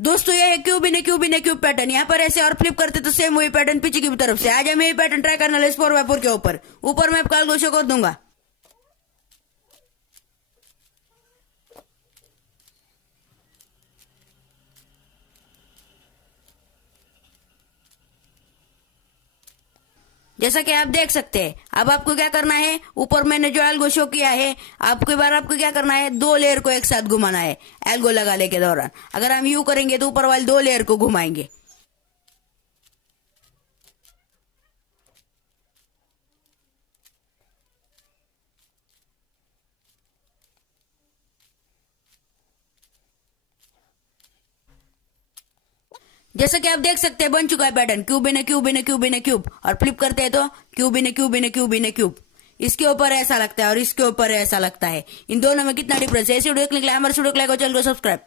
दोस्तों ये है क्यूब इन क्यूब पैटर्न। यहाँ पर ऐसे और फ्लिप करते तो सेम वही पैटर्न पीछे की तरफ से। आज हम ये पैटर्न ट्राई करने वाले 4x4 के ऊपर मैं आपका गोशो कर दूंगा। जैसा कि आप देख सकते हैं। अब आपको क्या करना है, ऊपर मैंने जो एल्गो शो किया है, आपको क्या करना है, 2 लेयर को एक साथ घुमाना है एल्गो लगाने के दौरान। अगर हम यू करेंगे तो ऊपर वाले 2 लेयर को घुमाएंगे। जैसा कि आप देख सकते हैं बन चुका है पैटर्न क्यूब और फ्लिप करते हैं तो क्यूब। इसके ऊपर ऐसा लगता है और इसके ऊपर ऐसा लगता है। इन दोनों में कितना डिफरेंस है, इसे देखने के लिए हमारे स्टूडियो को चैनल को सब्सक्राइब